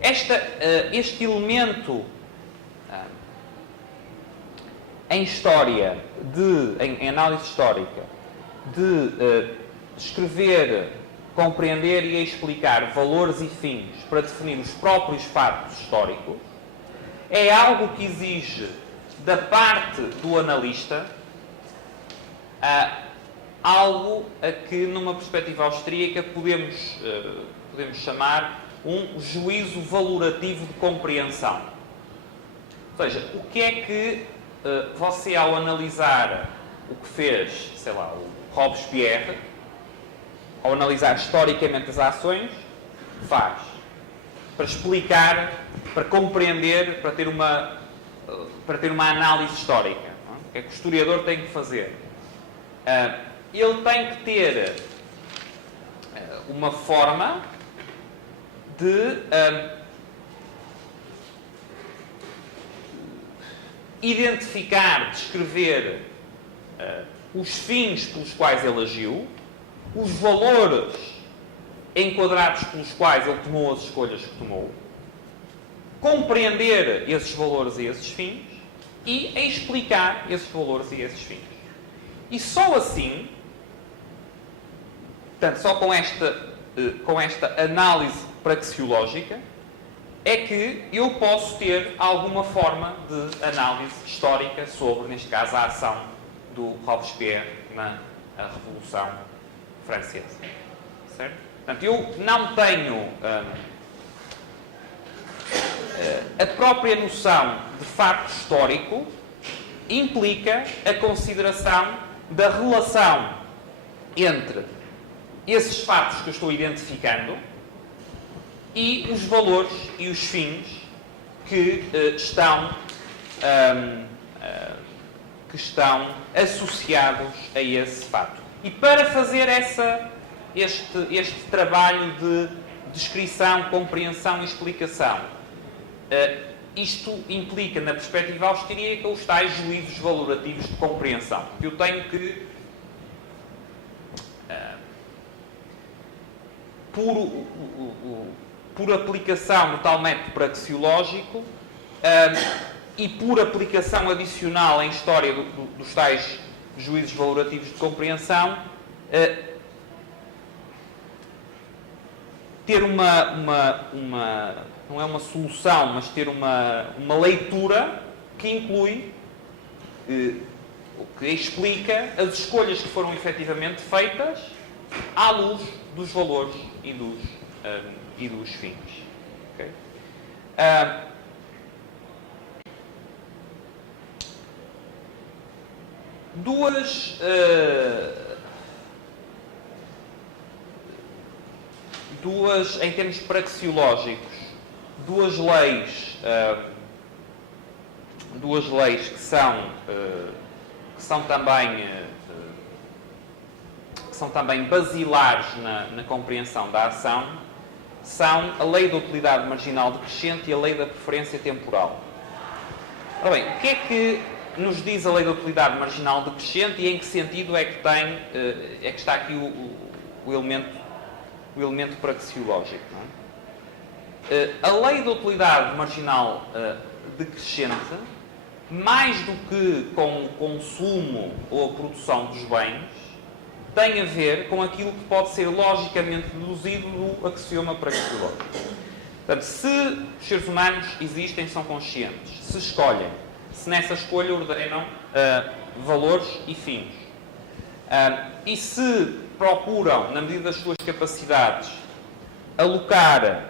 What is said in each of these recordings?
Este elemento em história, em análise histórica, de descrever, compreender e explicar valores e fins para definir os próprios fatos históricos, é algo que exige da parte do analista algo a que, numa perspectiva austríaca, podemos chamar um juízo valorativo de compreensão. Ou seja, o que é que você, ao analisar o que fez, sei lá, o Robespierre, ao analisar historicamente as ações, faz? Para explicar, para compreender, para ter uma análise histórica. Não é? O que é que o historiador tem que fazer? Ele tem que ter uma forma de identificar, descrever os fins pelos quais ele agiu, os valores enquadrados pelos quais ele tomou as escolhas que tomou, compreender esses valores e esses fins e explicar esses valores e esses fins. E só assim, portanto, só com esta análise praxeológica, é que eu posso ter alguma forma de análise histórica sobre, neste caso, a ação do Robespierre na Revolução Francesa. Certo? Portanto, eu não tenho a própria noção de facto histórico implica a consideração da relação entre esses fatos que eu estou identificando e os valores e os fins que estão associados a esse fato. E para fazer este trabalho de descrição, compreensão e explicação, isto implica, na perspectiva austríaca, os tais juízos valorativos de compreensão. Eu tenho que, por aplicação no tal método praxeológico e por aplicação adicional em história dos tais juízos valorativos de compreensão, ter não é uma solução, mas ter uma leitura que inclui, que explica as escolhas que foram efetivamente feitas à luz dos valores e dos fins. Okay? Em termos praxeológicos, duas leis que são também basilares na compreensão da ação são a Lei da Utilidade Marginal Decrescente e a Lei da Preferência Temporal. Ora bem, o que é que nos diz a Lei da Utilidade Marginal Decrescente e em que sentido é que está aqui o elemento praxeológico? Não é? A Lei da Utilidade Marginal Decrescente, mais do que com o consumo ou a produção dos bens, tem a ver com aquilo que pode ser logicamente deduzido do axioma praxeológico. Portanto, se os seres humanos existem, são conscientes, se escolhem, se nessa escolha ordenam valores e fins, e se procuram, na medida das suas capacidades, alocar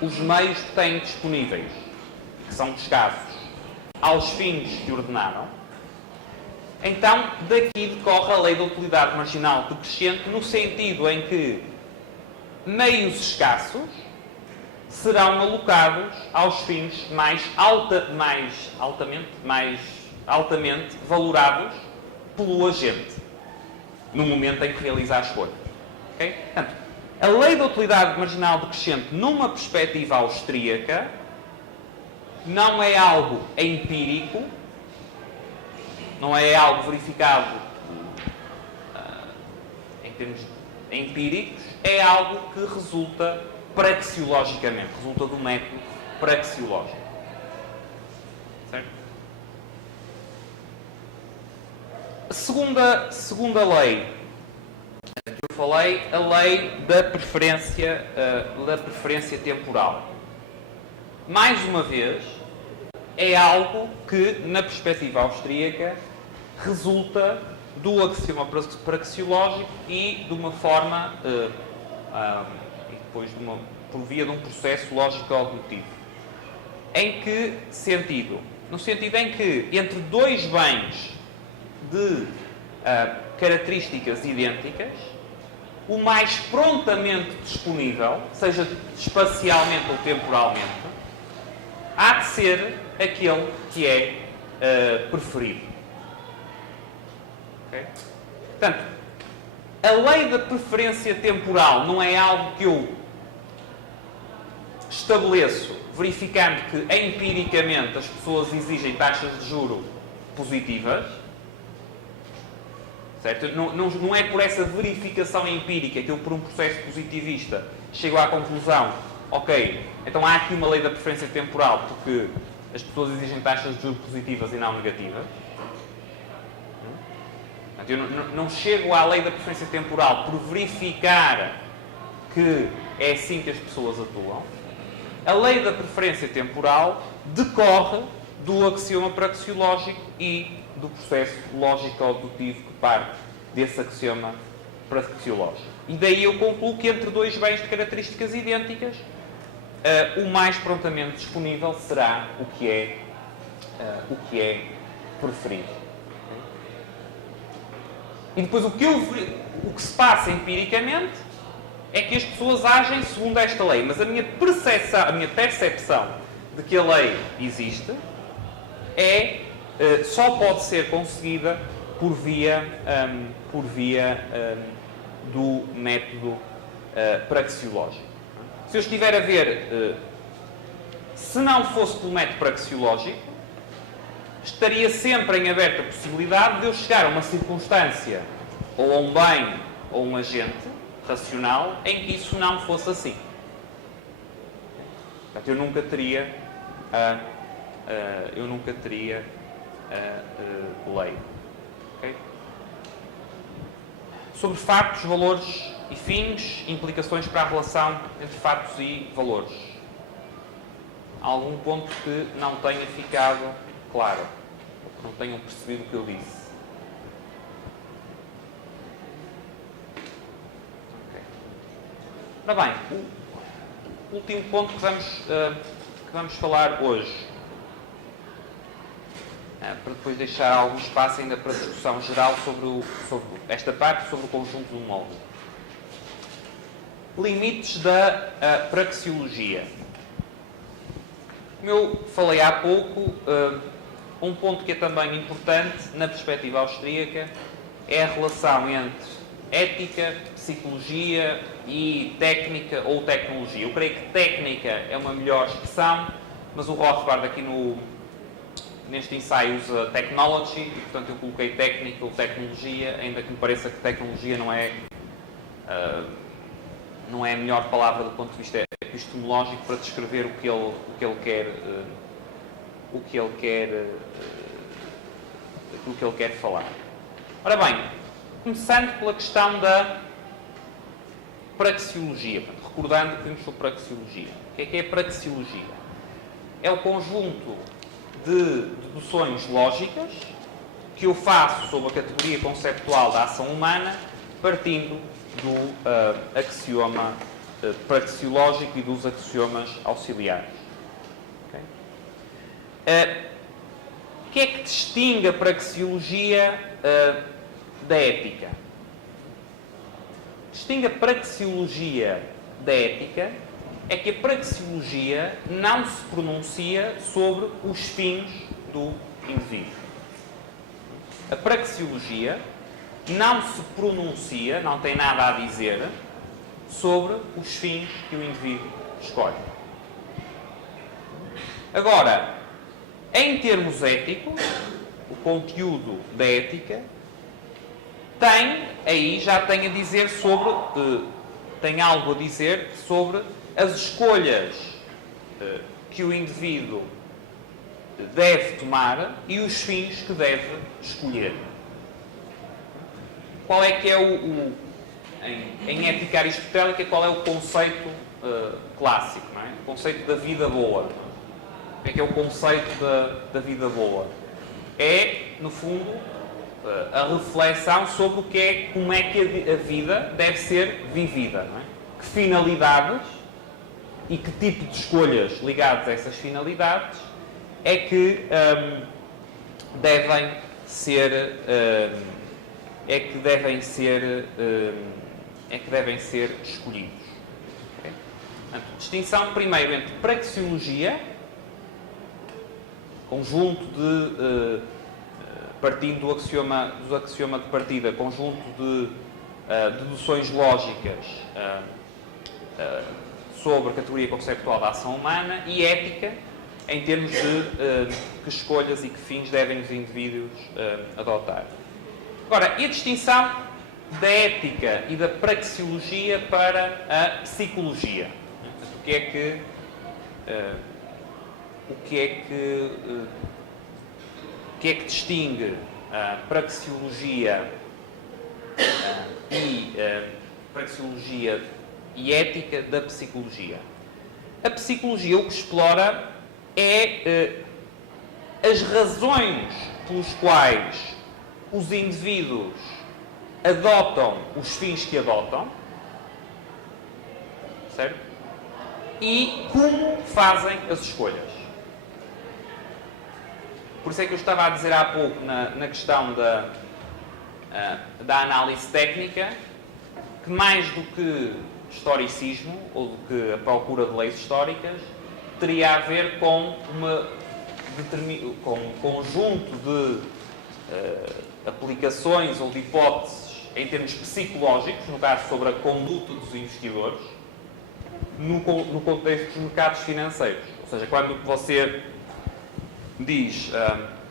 os meios que têm disponíveis, que são escassos, aos fins que ordenaram, então daqui decorre a Lei da Utilidade Marginal Decrescente, no sentido em que meios escassos serão alocados aos fins mais altamente valorados pelo agente, no momento em que realiza a escolha. Okay? Portanto, a Lei da Utilidade Marginal Decrescente, numa perspectiva austríaca, não é algo empírico, não é algo verificado em termos empíricos, é algo que resulta praxeologicamente, resulta do método praxeológico. Certo? A segunda lei que eu falei, a lei da preferência temporal. Mais uma vez, é algo que, na perspectiva austríaca, resulta do axioma praxeológico e de uma forma, e depois por via de um processo lógico-dedutivo. Em que sentido? No sentido em que, entre dois bens de características idênticas, o mais prontamente disponível, seja espacialmente ou temporalmente, há de ser aquele que é preferido. Okay? Portanto, a lei da preferência temporal não é algo que eu estabeleço verificando que empiricamente as pessoas exigem taxas de juro positivas. Certo? Não é por essa verificação empírica que eu, por um processo positivista, chego à conclusão, ok, então há aqui uma lei da preferência temporal porque as pessoas exigem taxas de juros positivas e não negativas. Eu não chego à lei da preferência temporal por verificar que é assim que as pessoas atuam. A lei da preferência temporal decorre do axioma praxeológico e do processo lógico-dedutivo que parte desse axioma praxeológico. E daí eu concluo que entre dois bens de características idênticas, o mais prontamente disponível será o que é preferido. E depois o que se passa empiricamente é que as pessoas agem segundo esta lei. Mas a minha percepção de que a lei existe só pode ser conseguida por via do método praxeológico. Se eu estiver a ver, se não fosse pelo método praxeológico, estaria sempre em aberta a possibilidade de eu chegar a uma circunstância, ou a um bem, ou a um agente racional, em que isso não fosse assim. Portanto, eu nunca teria lei. Okay? Sobre factos, valores e fins, implicações para a relação entre factos e valores. Algum ponto que não tenha ficado claro, ou que não tenham percebido o que eu disse. Okay. Ora bem, o último ponto que vamos falar hoje, para depois deixar algum espaço ainda para discussão geral sobre esta parte, sobre o conjunto do módulo. Limites da praxeologia. Como eu falei há pouco, um ponto que é também importante na perspectiva austríaca é a relação entre ética, psicologia e técnica ou tecnologia. Eu creio que técnica é uma melhor expressão, mas o Rothbard aqui neste ensaio usa technology e, portanto, eu coloquei técnica ou tecnologia, ainda que me pareça que tecnologia não é a melhor palavra do ponto de vista epistemológico para descrever o que ele quer falar. Ora bem, começando pela questão da praxeologia, recordando que vimos sobre praxeologia. O que é praxeologia? É o conjunto de deduções lógicas que eu faço sobre a categoria conceptual da ação humana, partindo do axioma praxeológico e dos axiomas auxiliares. Okay? O que é que distingue a praxeologia da ética? Distingue a praxeologia da ética é que a praxeologia não se pronuncia sobre os fins do indivíduo. A praxeologia não se pronuncia, não tem nada a dizer sobre os fins que o indivíduo escolhe. Agora, em termos éticos, o conteúdo da ética tem algo a dizer sobre as escolhas que o indivíduo deve tomar e os fins que deve escolher. Qual é que é em ética aristotélica, qual é o conceito clássico, não é? O conceito da vida boa. O que é o conceito da vida boa? É, no fundo, a reflexão sobre como é que a vida deve ser vivida, não é? Que finalidades e que tipo de escolhas ligadas a essas finalidades é que devem ser escolhidos. Okay? Portanto, distinção primeiro entre praxeologia, conjunto de partindo do axioma de partida, conjunto de deduções lógicas sobre a categoria conceptual da ação humana, e ética, em termos de que escolhas e que fins devem os indivíduos adotar. Agora, e a distinção da ética e da praxeologia para a psicologia? O que é que distingue a praxeologia e ética da psicologia? A psicologia o que explora é as razões pelas quais os indivíduos adotam os fins que adotam, certo? E como fazem as escolhas. Por isso é que eu estava a dizer há pouco, na questão da análise técnica, que mais do que historicismo, ou do que a procura de leis históricas, teria a ver com um conjunto de aplicações ou de hipóteses em termos psicológicos, no caso sobre a conduta dos investidores, no contexto dos mercados financeiros. Ou seja, quando você diz,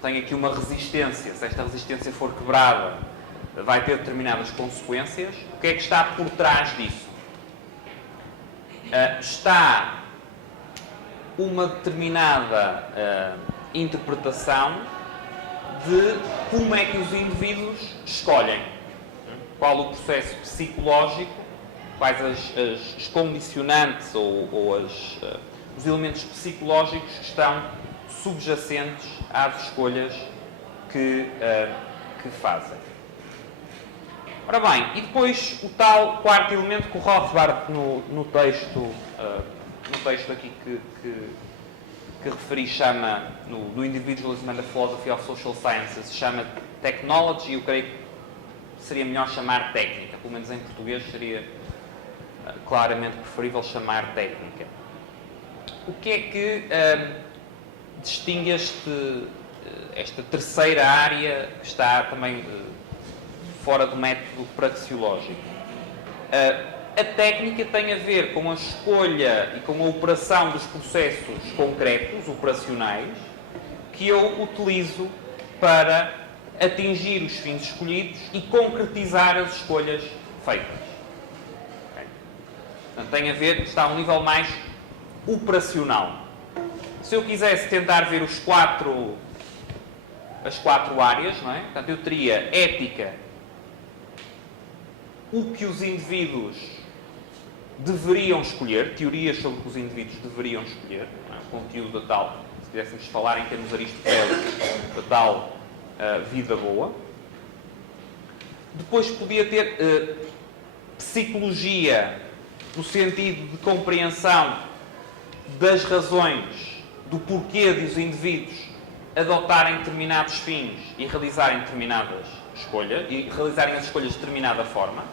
tem aqui uma resistência, se esta resistência for quebrada, vai ter determinadas consequências, o que é que está por trás disso? Está uma determinada interpretação de como é que os indivíduos escolhem, qual o processo psicológico, quais as condicionantes ou os elementos psicológicos que estão subjacentes às escolhas que fazem. Ora bem, e depois o tal quarto elemento que o Rothbard no texto aqui que referi chama, no Individualism and the Philosophy of Social Sciences, chama Technology. Eu creio que seria melhor chamar técnica, pelo menos em português seria claramente preferível chamar técnica. O que é que distingue esta terceira área que está também fora do método praxeológico? A técnica tem a ver com a escolha e com a operação dos processos concretos, operacionais, que eu utilizo para atingir os fins escolhidos e concretizar as escolhas feitas. Okay? Portanto, tem a ver, está a um nível mais operacional. Se eu quisesse tentar ver as quatro áreas, não é? Portanto, eu teria ética, o que os indivíduos deveriam escolher, teorias sobre o que os indivíduos deveriam escolher, não é? O conteúdo da tal, se quiséssemos falar em termos aristotélicos, da tal vida boa. Depois podia ter psicologia, no sentido de compreensão das razões do porquê de os indivíduos adotarem determinados fins e realizarem determinadas escolhas, e realizarem as escolhas de determinada forma.